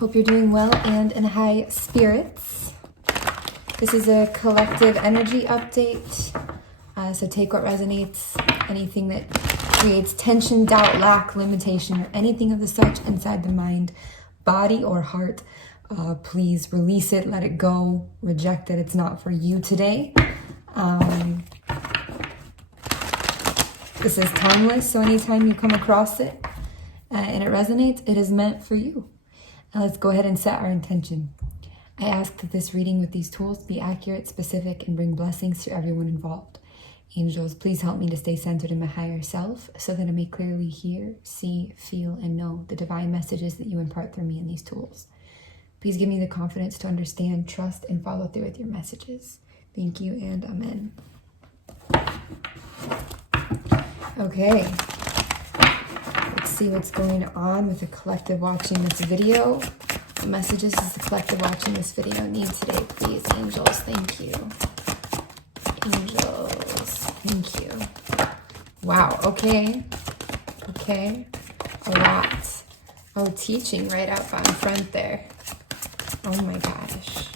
Hope you're doing well and in high spirits. This is a collective energy update. So take what resonates, anything that creates tension, doubt, lack, limitation, or anything of the such inside the mind, body, or heart. Please release it, let it go, reject it. It's not for you today. This is timeless, so anytime you come across it and it resonates, it is meant for you. Now let's go ahead and set our intention. I ask that this reading with these tools be accurate, specific, and bring blessings to everyone involved. Angels, please help me to stay centered in my higher self so that I may clearly hear, see, feel, and know the divine messages that you impart through me in these tools. Please give me the confidence to understand, trust, and follow through with your messages. Thank you and amen. Okay. Let's see what's going on with the collective watching this video. What messages does the collective watching this video need today, please? Angels, thank you. Angels, thank you. Wow, okay. Okay. A lot. Oh, teaching right up on front there. Oh my gosh.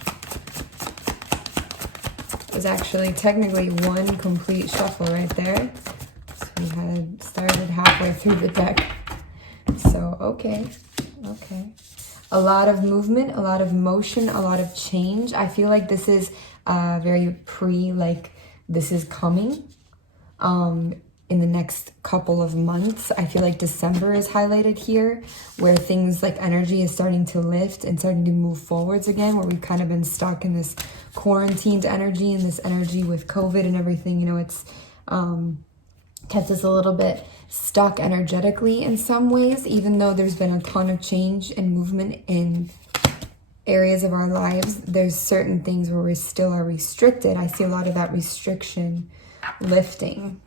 It was actually technically one complete shuffle right there. So we had started halfway through the deck. So, okay. A lot of movement, a lot of motion, a lot of change. I feel like this is very this is coming in the next couple of months. I feel like December is highlighted here, where things like energy is starting to lift and starting to move forwards again, where we've kind of been stuck in this quarantined energy and this energy with COVID and everything. You know, it's kept us a little bit stuck energetically in some ways, even though there's been a ton of change and movement in areas of our lives. There's certain things where we still are restricted. I see a lot of that restriction lifting.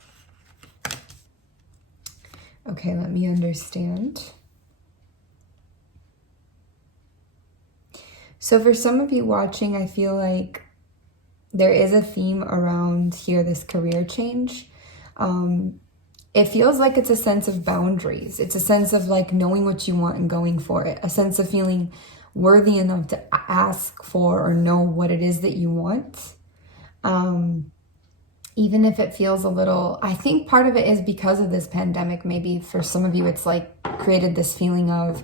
Okay, let me understand. So for some of you watching, I feel like there is a theme around here, this career change. It feels like it's a sense of boundaries. It's a sense of like knowing what you want and going for it. A sense of feeling worthy enough to ask for or know what it is that you want. Even if it feels a little, I think part of it is because of this pandemic. Maybe for some of you, it's like created this feeling of,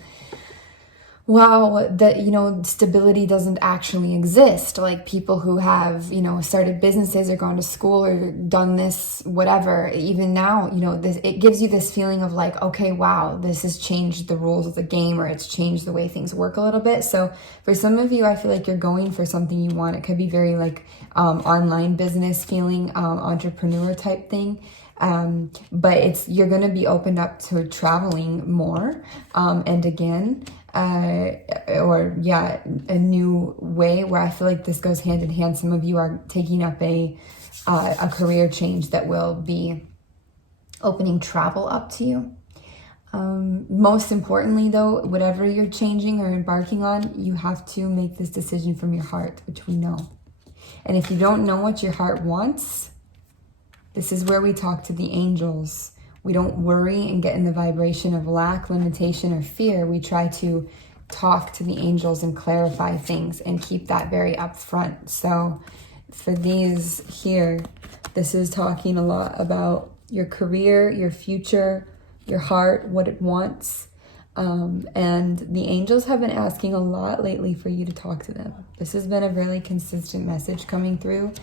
wow, that, you know, stability doesn't actually exist. Like people who have, you know, started businesses or gone to school or done this, whatever, even now, you know, it gives you this feeling of like, okay, wow, this has changed the rules of the game, or it's changed the way things work a little bit. So for some of you, I feel like you're going for something you want. It could be very like online business feeling, entrepreneur type thing. But you're going to be opened up to traveling more, and again, a new way where I feel like this goes hand in hand. Some of you are taking up a career change that will be opening travel up to you. Most importantly though, whatever you're changing or embarking on, you have to make this decision from your heart, which we know. And if you don't know what your heart wants, this is where we talk to the angels. We don't worry and get in the vibration of lack, limitation, or fear. We try to talk to the angels and clarify things and keep that very upfront. So for these here, this is talking a lot about your career, your future, your heart, what it wants. And the angels have been asking a lot lately for you to talk to them. This has been a really consistent message coming through.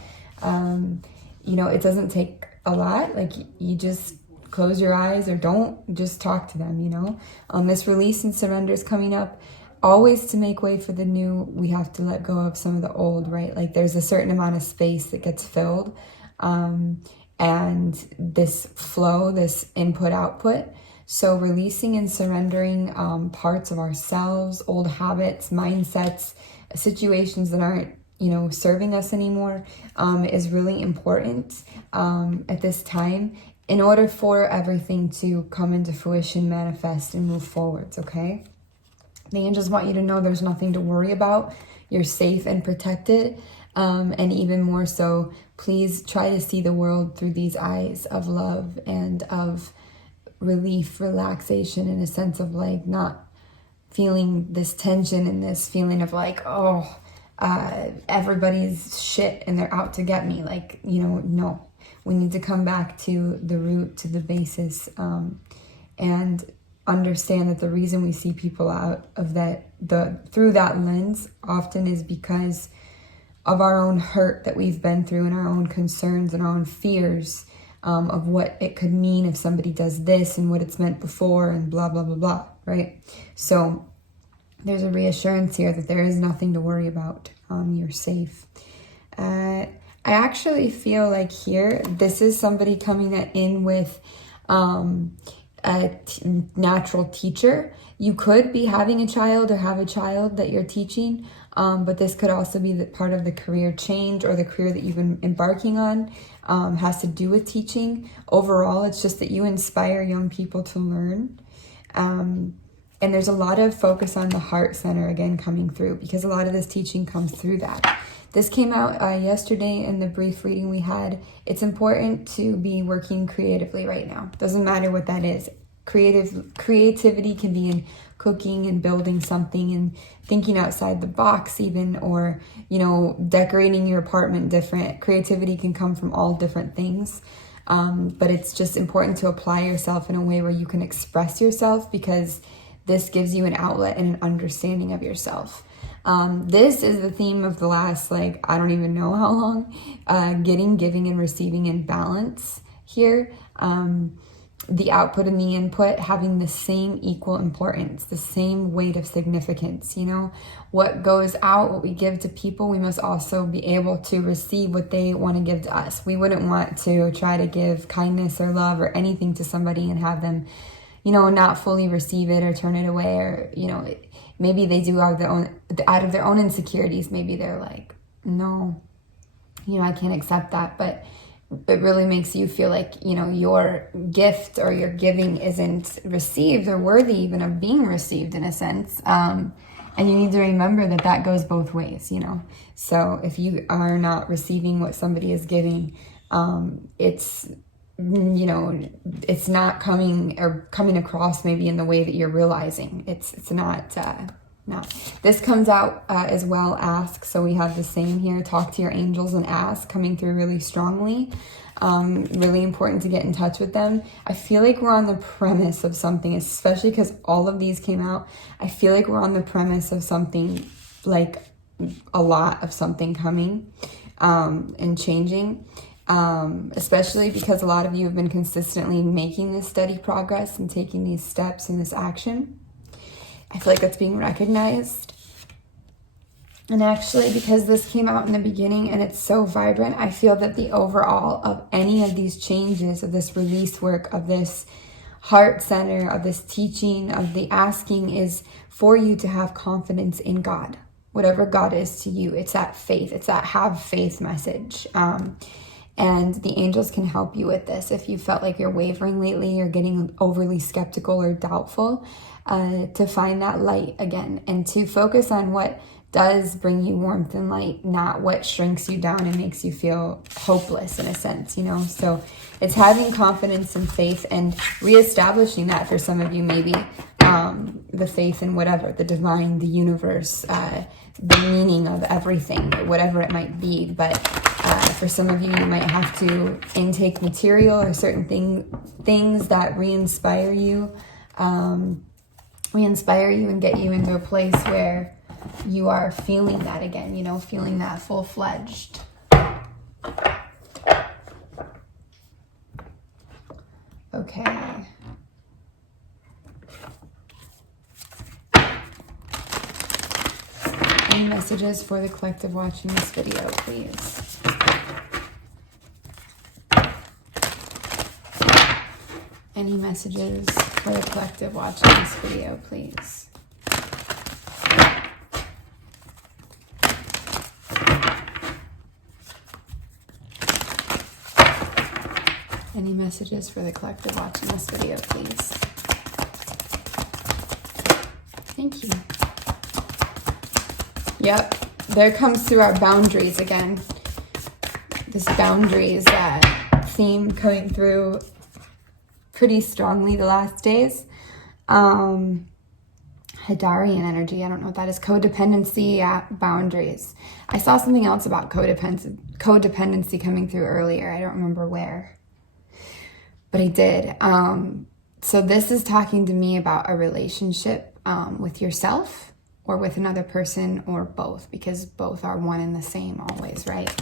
You know, it doesn't take a lot. Like you just close your eyes or don't, just talk to them, you know. This release and surrender is coming up. Always to make way for the new, we have to let go of some of the old, right? Like there's a certain amount of space that gets filled. And this flow, this input output. So releasing and surrendering parts of ourselves, old habits, mindsets, situations that aren't, you know, serving us anymore, is really important at this time in order for everything to come into fruition, manifest, and move forwards, okay? The angels want you to know there's nothing to worry about. You're safe and protected. And even more so, please try to see the world through these eyes of love and of relief, relaxation, in a sense of like not feeling this tension and this feeling of like, oh, everybody's shit and they're out to get me. Like, no, we need to come back to the root, to the basis, and understand that the reason we see people out of that, through that lens often is because of our own hurt that we've been through and our own concerns and our own fears of what it could mean if somebody does this and what it's meant before and blah, blah, blah, blah, right? So there's a reassurance here that there is nothing to worry about. You're safe. I actually feel like here, this is somebody coming in with a natural teacher. You could be having a child or have a child that you're teaching, but this could also be part of the career change or the career that you've been embarking on. Has to do with teaching. Overall, it's just that you inspire young people to learn. And there's a lot of focus on the heart center again coming through, because a lot of this teaching comes through that. This came out yesterday in the brief reading we had. It's important to be working creatively right now. Doesn't matter what that is. Creativity can be in cooking and building something and thinking outside the box even, or, decorating your apartment different. Creativity can come from all different things. But it's just important to apply yourself in a way where you can express yourself, because this gives you an outlet and an understanding of yourself. This is the theme of the last, I don't even know how long, getting, giving, and receiving in balance here. The output and the input having the same equal importance, the same weight of significance. What goes out, what we give to people, we must also be able to receive what they want to give to us. We wouldn't want to try to give kindness or love or anything to somebody and have them, not fully receive it or turn it away, or, maybe they do out of their own insecurities. Maybe they're like, no, I can't accept that. But it really makes you feel like, your gift or your giving isn't received or worthy even of being received in a sense. And you need to remember that goes both ways, So if you are not receiving what somebody is giving, it's not coming across maybe in the way that you're realizing. It's not. This comes out as well, ask. So we have the same here, talk to your angels and ask, coming through really strongly. Really important to get in touch with them. I feel like we're on the premise of something, especially because all of these came out. I feel like we're on the premise of something, like a lot of something coming and changing. Especially because a lot of you have been consistently making this steady progress and taking these steps and this action. I feel like that's being recognized. And actually, because this came out in the beginning and it's so vibrant, I feel that the overall of any of these changes, of this release work, of this heart center, of this teaching, of the asking, is for you to have confidence in God. Whatever God is to you, it's that faith. It's that have faith message. And the angels can help you with this. If you felt like you're wavering lately or getting overly skeptical or doubtful, to find that light again and to focus on what does bring you warmth and light, not what shrinks you down and makes you feel hopeless in a sense, So it's having confidence and faith and reestablishing that for some of you, maybe the faith in whatever, the divine, the universe, the meaning of everything, whatever it might be. But for some of you, you might have to intake material or certain things that re-inspire you and get you into a place where you are feeling that again, feeling that full-fledged. Okay. Any messages for the collective watching this video, please? Any messages for the collective watching this video, please? Any messages for the collective watching this video, please? Thank you. Yep, there comes through our boundaries again. This boundaries theme coming through pretty strongly the last days. Hadarian energy. I don't know what that is. Codependency, boundaries. I saw something else about codependency coming through earlier. I don't remember where, but I did. So this is talking to me about a relationship with yourself or with another person, or both, because both are one and the same always, right?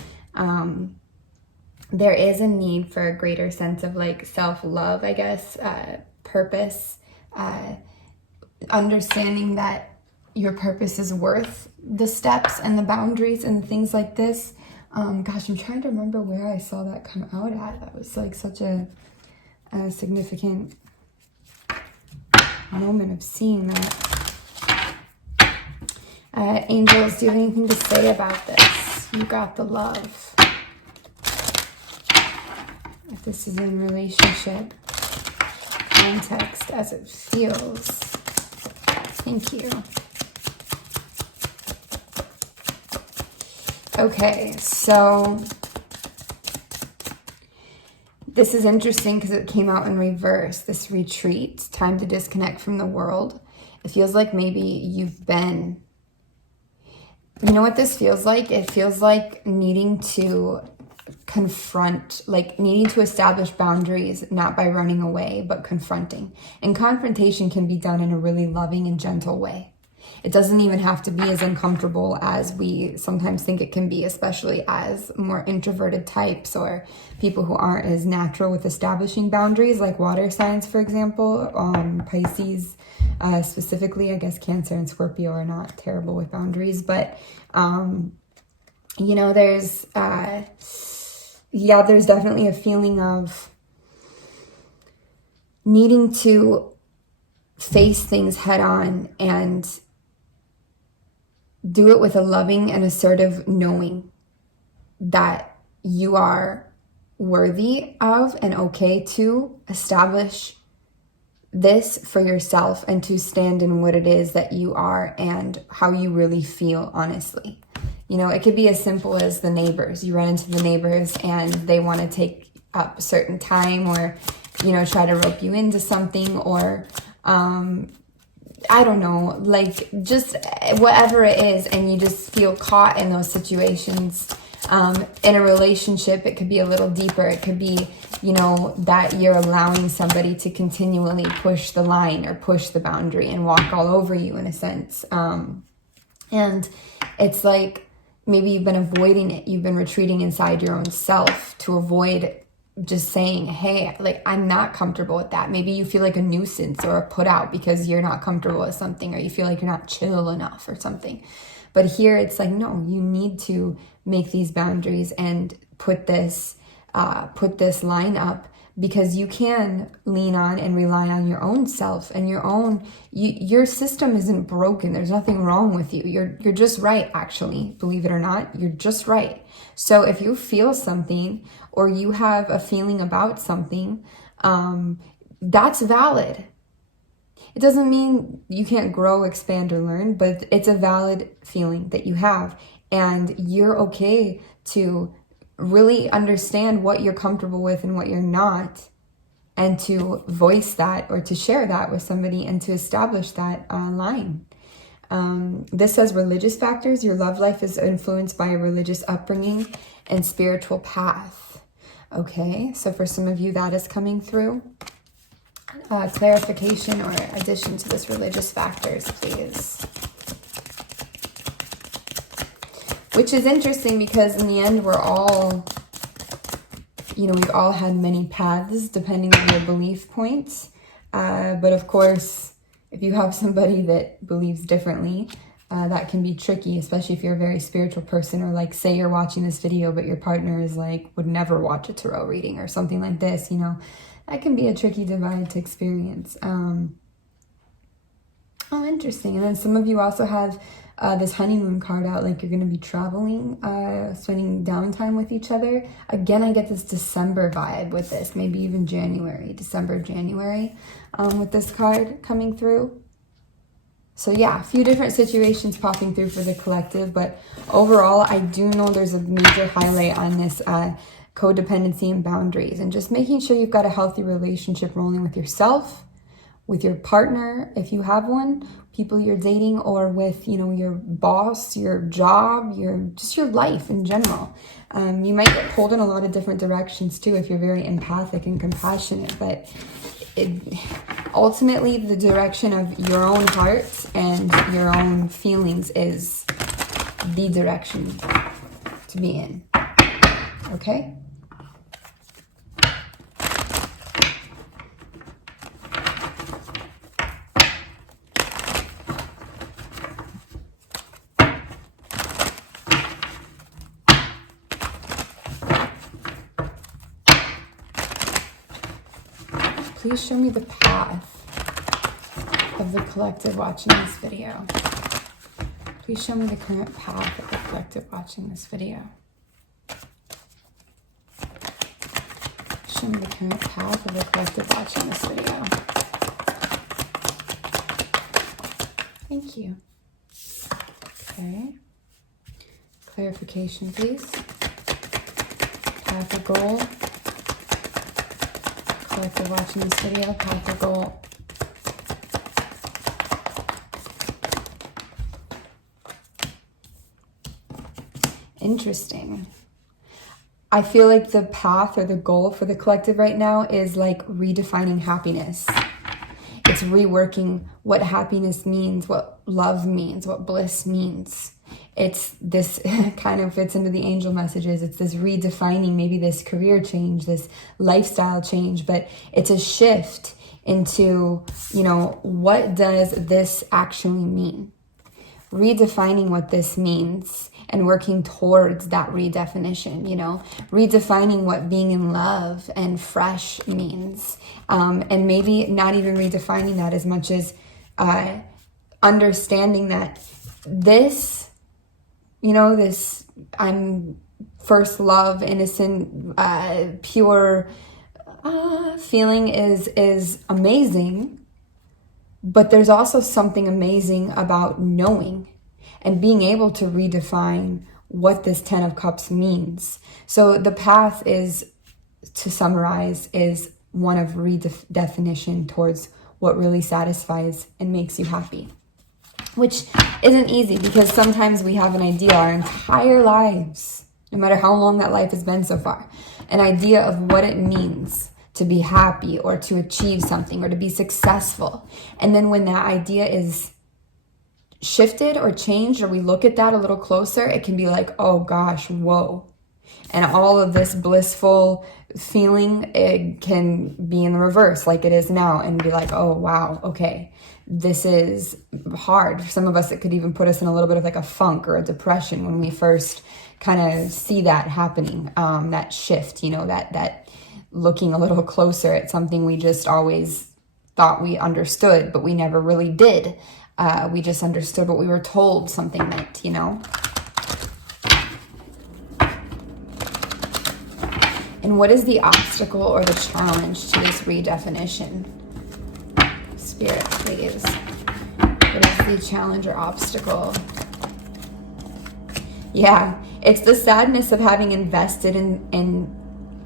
There is a need for a greater sense of like self-love, I guess, purpose, understanding that your purpose is worth the steps and the boundaries and things like this. Gosh, I'm trying to remember where I saw that come out at. That was like such a significant moment of seeing that. Angels, do you have anything to say about this? You got the love. If this is in relationship context as it feels. Thank you. Okay, so this is interesting because it came out in reverse. This retreat, time to disconnect from the world. It feels like maybe you've been, you know what this feels like? It feels like needing to confront, like needing to establish boundaries, not by running away, but confronting. And confrontation can be done in a really loving and gentle way. It doesn't even have to be as uncomfortable as we sometimes think it can be, especially as more introverted types or people who aren't as natural with establishing boundaries, like water signs, for example. Pisces, specifically, I guess Cancer and Scorpio are not terrible with boundaries, but you know, there's definitely a feeling of needing to face things head on and do it with a loving and assertive knowing that you are worthy of and okay to establish this for yourself and to stand in what it is that you are and how you really feel, honestly. You know, it could be as simple as the neighbors. You run into the neighbors and they want to take up a certain time, or, you know, try to rope you into something, or, I don't know, like just whatever it is, and you just feel caught in those situations. In a relationship, it could be a little deeper. It could be, you know, that you're allowing somebody to continually push the line or push the boundary and walk all over you in a sense. And it's like, maybe you've been avoiding it. You've been retreating inside your own self to avoid just saying, hey, like, I'm not comfortable with that. Maybe you feel like a nuisance or a put out because you're not comfortable with something, or you feel like you're not chill enough or something. But here it's like, no, you need to make these boundaries and put this line up, because you can lean on and rely on your own self and your system isn't broken. There's nothing wrong with you. You're just right, actually, believe it or not, you're just right. So if you feel something or you have a feeling about something, that's valid. It doesn't mean you can't grow, expand, or learn, but it's a valid feeling that you have, and you're okay to really understand what you're comfortable with and what you're not, and to voice that or to share that with somebody and to establish that line. This says religious factors. Your love life is influenced by a religious upbringing and spiritual path. Okay, so for some of you that is coming through. Clarification or addition to this religious factors, please. Which is interesting because in the end, we're all, you know, we've all had many paths depending on your belief points. But of course, if you have somebody that believes differently, that can be tricky, especially if you're a very spiritual person, or like say you're watching this video, but your partner is like, would never watch a tarot reading or something like this, you know, that can be a tricky divide to experience. Oh, interesting. And then some of you also have this honeymoon card out, like you're going to be traveling, spending downtime with each other. Again, I get this December vibe with this, maybe even January, December, January, with this card coming through. So yeah, a few different situations popping through for the collective, but overall, I do know there's a major highlight on this codependency and boundaries, and just making sure you've got a healthy relationship rolling with yourself, with your partner, if you have one, people you're dating, or with, you know, your boss, your job, just your life in general. You might get pulled in a lot of different directions too if you're very empathic and compassionate, but ultimately the direction of your own heart and your own feelings is the direction to be in. Okay? Please show me the path of the collective watching this video. Please show me the current path of the collective watching this video. Show me the current path of the collective watching this video. Thank you. Okay. Clarification, please. Path or goal. Collective watching this video, path or goal. Interesting. I feel like the path or the goal for the collective right now is like redefining happiness. It's reworking what happiness means, what love means, what bliss means. It's this kind of fits into the angel messages. It's this redefining, maybe this career change, this lifestyle change, but it's a shift into, you know, what does this actually mean? Redefining what this means and working towards that redefinition, you know, redefining what being in love and fresh means. And maybe not even redefining that as much as understanding that this, you know, this I'm first love, innocent, pure feeling is amazing. But there's also something amazing about knowing and being able to redefine what this 10 of Cups means. So the path is, to summarize, is one of redefinition towards what really satisfies and makes you happy. Which isn't easy because sometimes we have an idea our entire lives, no matter how long that life has been so far, an idea of what it means to be happy or to achieve something or to be successful. And then when that idea is shifted or changed, or we look at that a little closer, it can be like, oh gosh, whoa. And all of this blissful feeling, it can be in the reverse like it is now and be like, oh wow, okay, this is hard. For some of us, it could even put us in a little bit of like a funk or a depression when we first kind of see that happening, that shift, you know, that looking a little closer at something we just always thought we understood, but we never really did. We just understood what we were told something meant, you know? And what is the obstacle or the challenge to this redefinition? Spirit, please. What is the challenge or obstacle? Yeah, it's the sadness of having invested in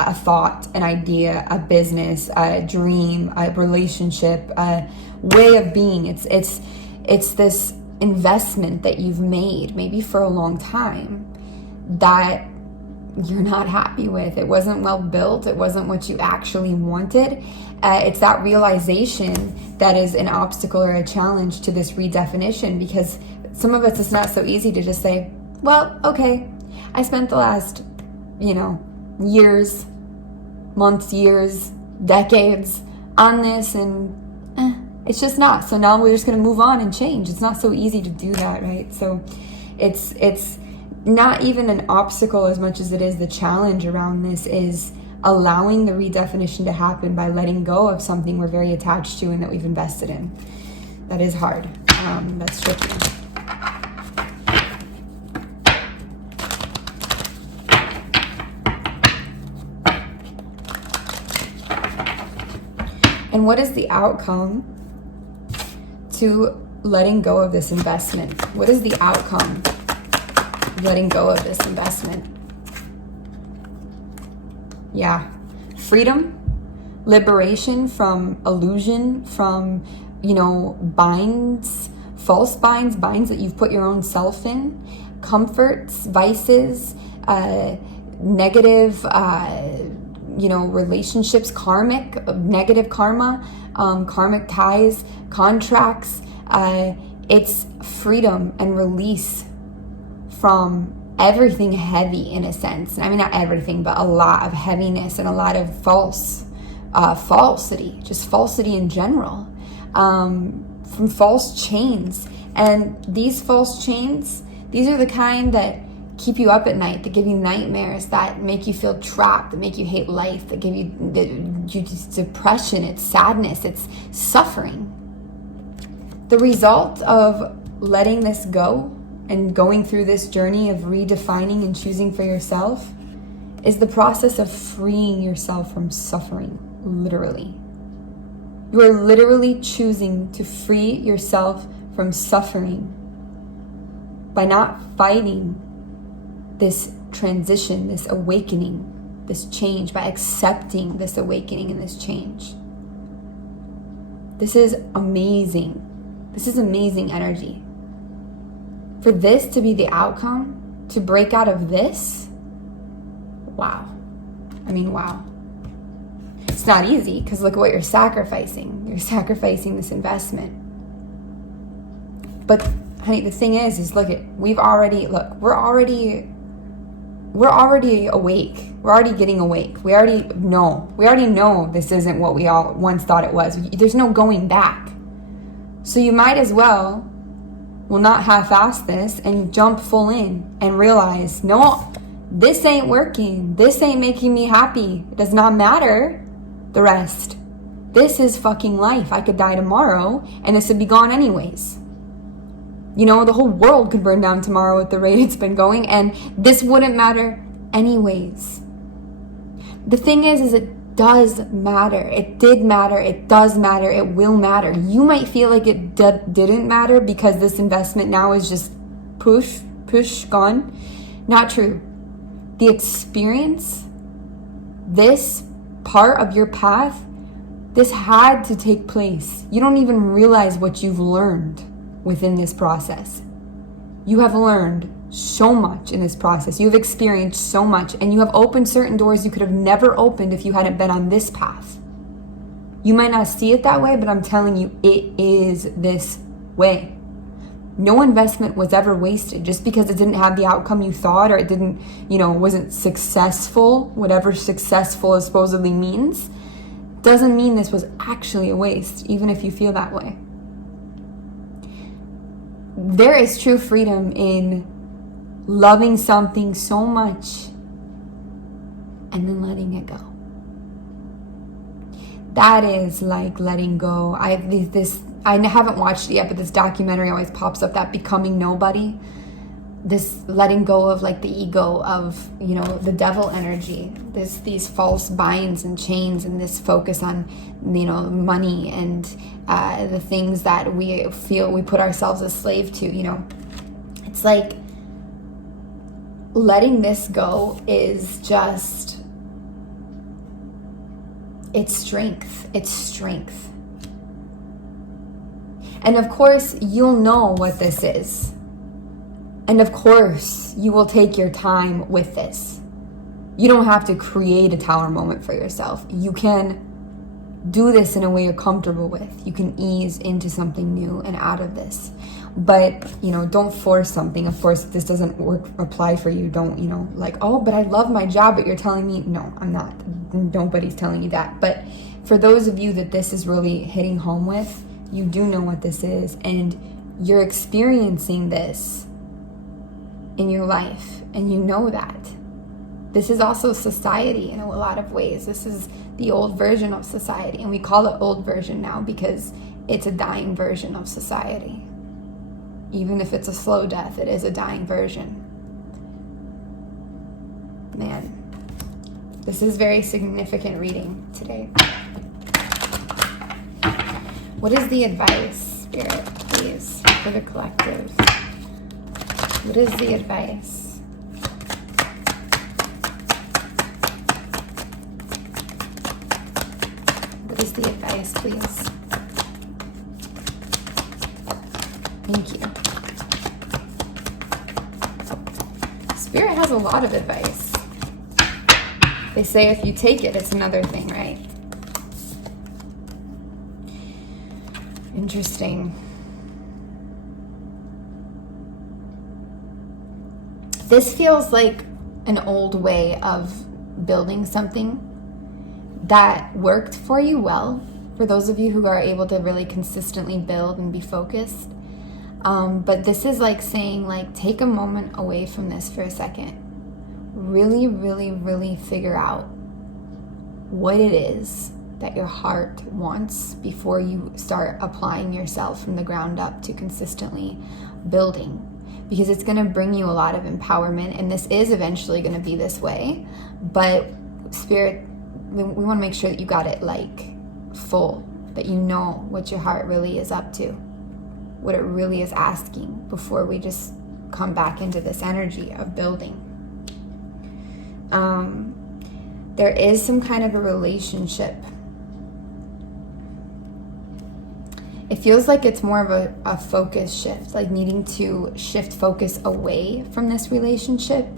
a thought, an idea, a business, a dream, a relationship, a way of being. It's this investment that you've made, maybe for a long time, that you're not happy with. It wasn't well built. It wasn't what you actually wanted. It's that realization that is an obstacle or a challenge to this redefinition, because some of us, it's not so easy to just say, well, okay, I spent the last, years, months, years, decades on this, and it's just not. So now we're just going to move on and change. It's not so easy to do that, right? So it's not even an obstacle as much as it is the challenge around this is allowing the redefinition to happen by letting go of something we're very attached to and that we've invested in. That is hard. That's tricky. And what is the outcome to letting go of this investment? What is the outcome of letting go of this investment? Yeah, freedom, liberation from illusion, from, you know, binds, false binds, binds that you've put your own self in, comforts, vices, negative, you know, relationships, karmic, negative karma, karmic ties, contracts. It's freedom and release from everything heavy, in a sense. I mean, not everything, but a lot of heaviness and a lot of falsity, just falsity in general, from false chains. And these false chains, these are the kind that keep you up at night, that give you nightmares, that make you feel trapped, that make you hate life, that give you depression, it's sadness, it's suffering. The result of letting this go and going through this journey of redefining and choosing for yourself is the process of freeing yourself from suffering, literally. You are literally choosing to free yourself from suffering by not fighting this transition, this awakening, this change, by accepting this awakening and this change. This is amazing. This is amazing energy. For this to be the outcome, to break out of this, wow. I mean, wow. It's not easy, because look at what you're sacrificing. You're sacrificing this investment. But honey, the thing is look, we're already awake. We're already getting awake. We already know this isn't what we all once thought it was. There's no going back. So you might as well not half-ass this and jump full in and realize, no, this ain't working. This ain't making me happy. It does not matter the rest. This is fucking life. I could die tomorrow and this would be gone anyways. You know, the whole world could burn down tomorrow at the rate it's been going, and this wouldn't matter anyways. The thing is it does matter. It did matter. It does matter. It will matter. You might feel like it didn't matter because this investment now is just push, gone. Not true. The experience, this part of your path, this had to take place. You don't even realize what you've learned within this process. You have learned so much in this process. You have experienced so much, and you have opened certain doors you could have never opened if you hadn't been on this path. You might not see it that way, but I'm telling you, it is this way. No investment was ever wasted just because it didn't have the outcome you thought, or it didn't, wasn't successful, whatever successful supposedly means, doesn't mean this was actually a waste, even if you feel that way. There is true freedom in loving something so much and then letting it go. That is like letting go. I haven't watched it yet, but this documentary always pops up, that Becoming Nobody. This letting go of like the ego of, the devil energy. These false binds and chains, and this focus on, money and the things that we feel we put ourselves a slave to, It's like letting this go is just, it's strength. It's strength. And of course, you'll know what this is. And of course, you will take your time with this. You don't have to create a tower moment for yourself. You can do this in a way you're comfortable with. You can ease into something new and out of this. But, don't force something. Of course, if this doesn't apply for you, don't, but I love my job, but you're telling me, no, I'm not. Nobody's telling you that. But for those of you that this is really hitting home with, you do know what this is, and you're experiencing this in your life, and you know that. This is also society in a lot of ways. This is the old version of society, and we call it old version now because it's a dying version of society. Even if it's a slow death, it is a dying version. Man, this is very significant reading today. What is the advice, Spirit, please, for the collective? What is the advice? is the advice, please? Thank you. Spirit has a lot of advice. They say if you take it, it's another thing, right? Interesting. This feels like an old way of building something that worked for you well, for those of you who are able to really consistently build and be focused. But this is like saying, like, take a moment away from this for a second. Really, really, really figure out what it is that your heart wants before you start applying yourself from the ground up to consistently building. Because it's going to bring you a lot of empowerment, and this is eventually going to be this way. But Spirit, we want to make sure that you got it like full, that you know what your heart really is up to, what it really is asking, before we just come back into this energy of building. There is some kind of a relationship. It feels like it's more of a focus shift, like needing to shift focus away from this relationship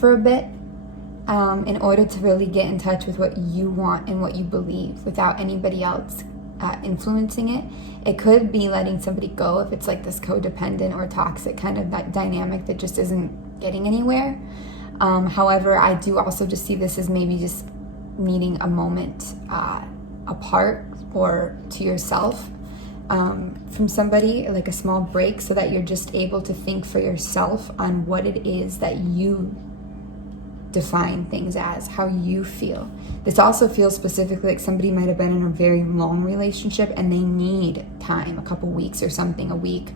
for a bit, in order to really get in touch with what you want and what you believe without anybody else influencing it. It could be letting somebody go if it's like this codependent or toxic kind of that dynamic that just isn't getting anywhere. However, I do also just see this as maybe just needing a moment apart or to yourself from somebody, like a small break, so that you're just able to think for yourself on what it is that you define things as, how you feel. This also feels specifically like somebody might have been in a very long relationship and they need time, a couple weeks or something, a week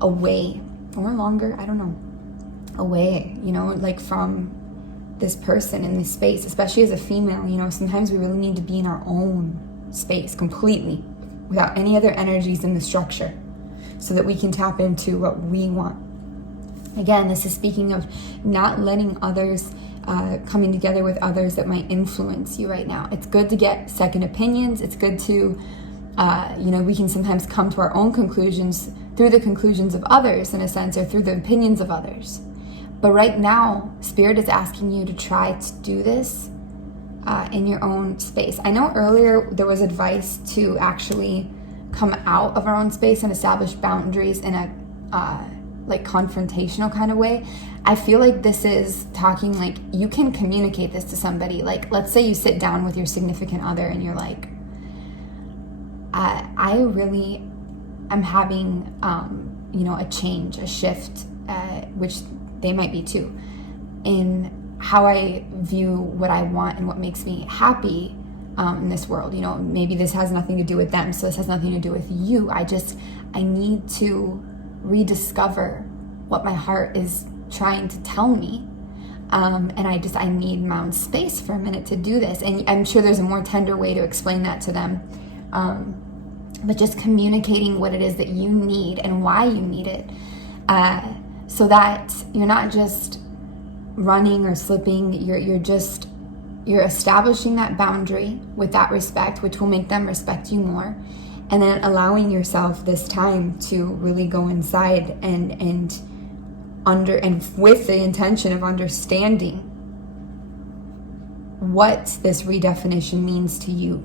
away or longer, I don't know, away, you know, like from this person in this space, especially as a female. You know, sometimes we really need to be in our own space completely without any other energies in the structure, so that we can tap into what we want. Again, this is speaking of not letting others coming together with others that might influence you right now. It's good to get second opinions. It's good to, you know, we can sometimes come to our own conclusions through the conclusions of others, in a sense, or through the opinions of others. But right now, Spirit is asking you to try to do this in your own space. I know earlier there was advice to actually come out of our own space and establish boundaries in a like confrontational kind of way. I feel like this is talking like you can communicate this to somebody. Like, let's say you sit down with your significant other and you're like, I really am having, you know, a change, a shift, which they might be too, in how I view what I want and what makes me happy in this world. You know, maybe this has nothing to do with them, so this has nothing to do with you. I need to rediscover what my heart is trying to tell me. And I need my own space for a minute to do this. And I'm sure there's a more tender way to explain that to them. But just communicating what it is that you need and why you need it. So that you're not just running or slipping, you're establishing that boundary with that respect, which will make them respect you more. And then allowing yourself this time to really go inside and with the intention of understanding what this redefinition means to you,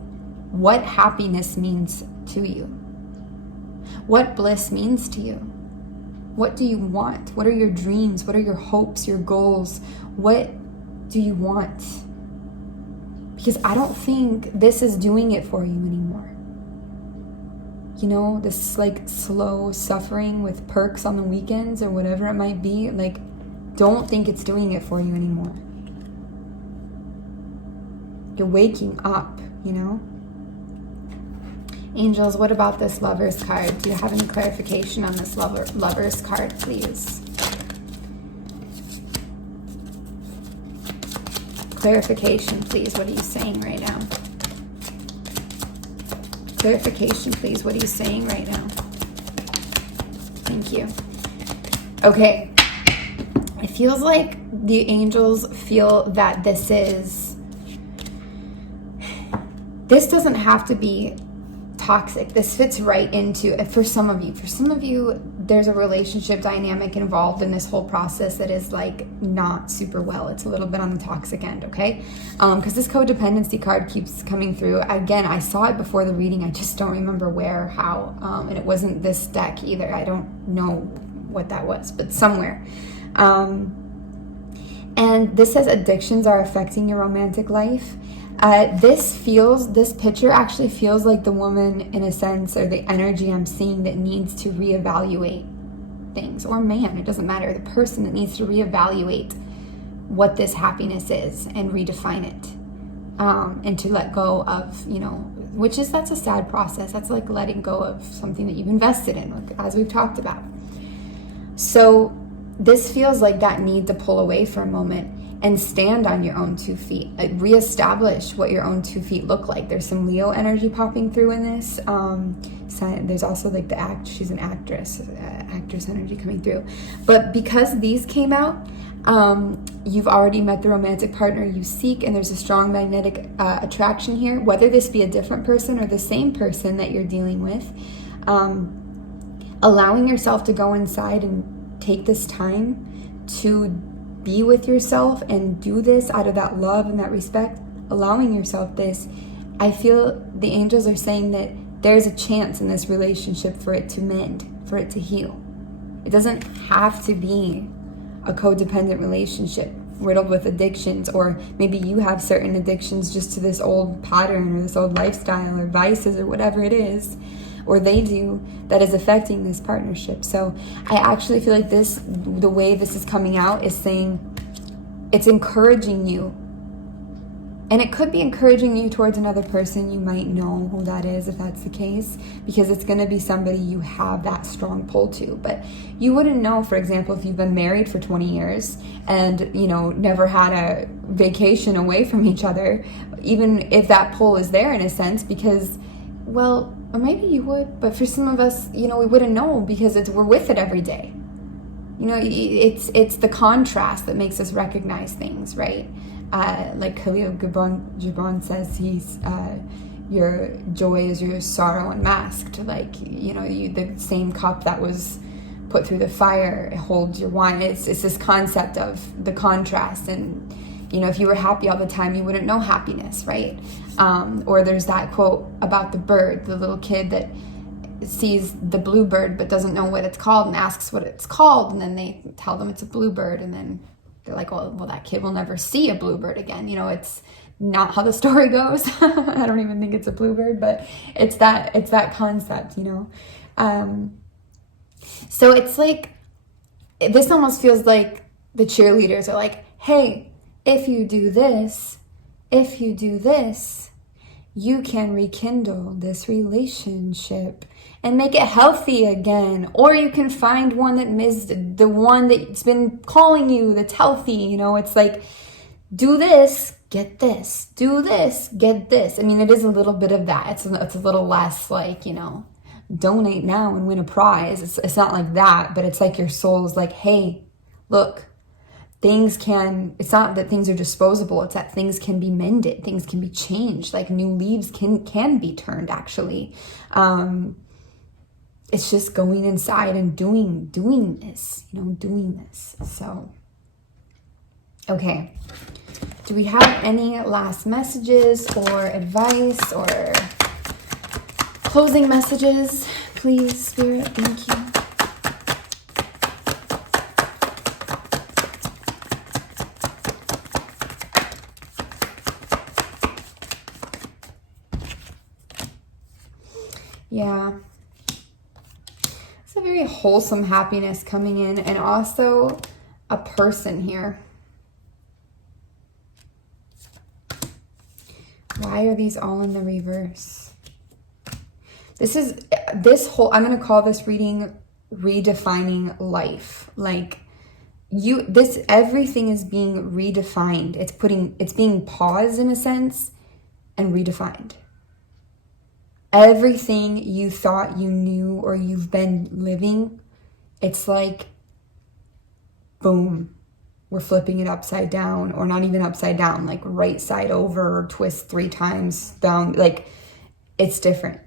what happiness means to you, what bliss means to you. What do you want? What are your dreams? What are your hopes, your goals? What do you want? Because I don't think this is doing it for you anymore. You know, this like slow suffering with perks on the weekends or whatever it might be, like, don't think it's doing it for you anymore. You're waking up, you know? Angels, what about this Lover's card? Do you have any clarification on this Lover's card, please? Clarification, please. What are you saying right now? Clarification, please. What are you saying right now? Thank you. Okay. It feels like the angels feel that this is this doesn't have to be toxic. This fits right into, for some of you, there's a relationship dynamic involved in this whole process that is like not super well. It's a little bit on the toxic end, okay? Because this codependency card keeps coming through. Again, I saw it before the reading. I just don't remember where, how, and it wasn't this deck either. I don't know what that was, but somewhere. And this says addictions are affecting your romantic life. This picture actually feels like the woman, in a sense, or the energy I'm seeing that needs to reevaluate things, or man, it doesn't matter, the person that needs to reevaluate what this happiness is and redefine it, and to let go of, that's a sad process. That's like letting go of something that you've invested in, as we've talked about. So this feels like that need to pull away for a moment and stand on your own 2 feet, reestablish what your own 2 feet look like. There's some Leo energy popping through in this. There's also like she's an actress energy coming through. But because these came out, you've already met the romantic partner you seek, and there's a strong magnetic attraction here, whether this be a different person or the same person that you're dealing with. Allowing yourself to go inside and take this time to be with yourself and do this out of that love and that respect, allowing yourself this, I feel the angels are saying that there's a chance in this relationship for it to mend, for it to heal. It doesn't have to be a codependent relationship riddled with addictions, or maybe you have certain addictions just to this old pattern or this old lifestyle or vices or whatever it is, or they do, that is affecting this partnership. So I actually feel like the way this is coming out is saying it's encouraging you. And it could be encouraging you towards another person. You might know who that is if that's the case, because it's going to be somebody you have that strong pull to. But you wouldn't know, for example, if you've been married for 20 years and, never had a vacation away from each other, even if that pull is there in a sense, because, well, or maybe you would, but for some of us, we wouldn't know because we're with it every day. It's the contrast that makes us recognize things, right? Like Khalil Gibran says, your joy is your sorrow unmasked. Like, the same cup that was put through the fire, it holds your wine. It's this concept of the contrast. And, if you were happy all the time, you wouldn't know happiness, right? Or there's that quote about the bird, the little kid that sees the bluebird but doesn't know what it's called and asks what it's called, and then they tell them it's a bluebird, and then they're like, well, that kid will never see a bluebird again. It's not how the story goes. I don't even think it's a bluebird, but it's that concept, So it's like, this almost feels like the cheerleaders are like, hey, if you do this, you can rekindle this relationship and make it healthy again. Or you can find one that missed, the one that's been calling you, that's healthy. It's like, do this, get this. Do this, get this. I mean, it is a little bit of that. It's a little less like, donate now and win a prize. It's not like that, but it's like your soul's like, hey, look, it's not that things are disposable, it's that things can be mended, things can be changed, like new leaves can be turned, actually. It's just going inside and doing this, doing this. So, okay. Do we have any last messages or advice or closing messages? Please, Spirit, thank you. Yeah, it's a very wholesome happiness coming in, and also a person here. Why are these all in the reverse? I'm going to call this reading redefining life. Like everything is being redefined. It's being paused in a sense and redefined. Everything you thought you knew or you've been living, it's like, boom, we're flipping it upside down, or not even upside down, like right side over, or twist 3 times down. Like, it's different.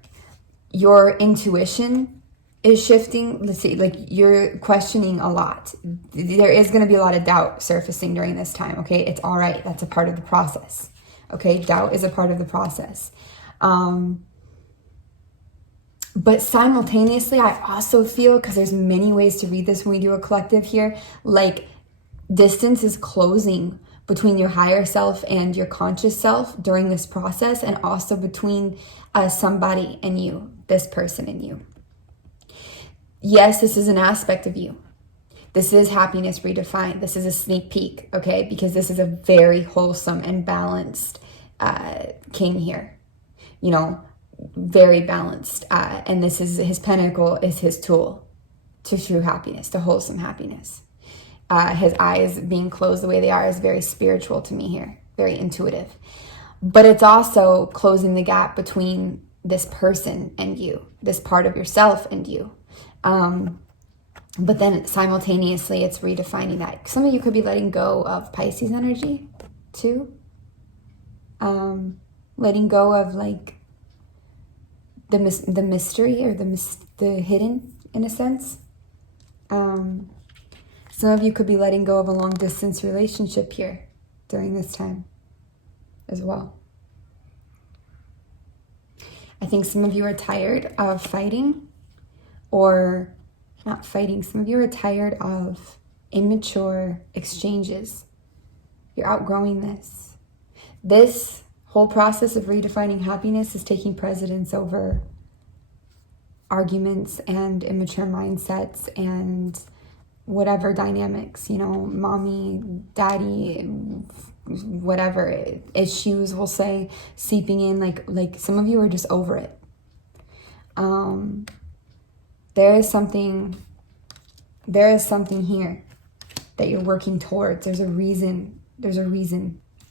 Your intuition is shifting. Let's see, like, you're questioning a lot. There is going to be a lot of doubt surfacing during this time. Okay, it's all right. That's a part of the process. Okay, doubt is a part of the process. But simultaneously, I also feel, because there's many ways to read this when we do a collective here, like distance is closing between your higher self and your conscious self during this process, and also between somebody and you, this person and you. Yes, this is an aspect of you. This is happiness redefined. This is a sneak peek, okay? Because this is a very wholesome and balanced king here. You know, very balanced. And this is his pentacle, is his tool to true happiness, to wholesome happiness. His eyes being closed the way they are is very spiritual to me here, very intuitive. But it's also closing the gap between this person and you, this part of yourself and you. But then simultaneously, it's redefining that. Some of you could be letting go of Pisces energy too. Letting go of like the mystery, or the hidden, in a sense. Some of you could be letting go of a long distance relationship here during this time as well. I think some of you are tired of fighting, or not fighting. Some of you are tired of immature exchanges. You're outgrowing this. This whole process of redefining happiness is taking precedence over arguments and immature mindsets and whatever dynamics, you know, mommy, daddy, whatever issues, we'll say, seeping in. Like some of you are just over it. There is something here that you're working towards. There's a reason.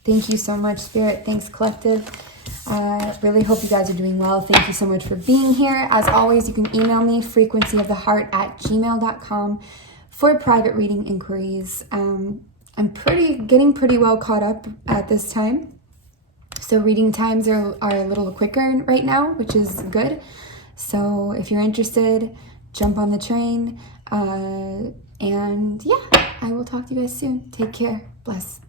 Thank you so much, Spirit. Thanks, Collective. Really hope you guys are doing well. Thank you so much for being here. As always, you can email me, frequencyoftheheart@gmail.com, for private reading inquiries. I'm getting pretty well caught up at this time. So reading times are a little quicker right now, which is good. So if you're interested, jump on the train. And yeah, I will talk to you guys soon. Take care. Bless.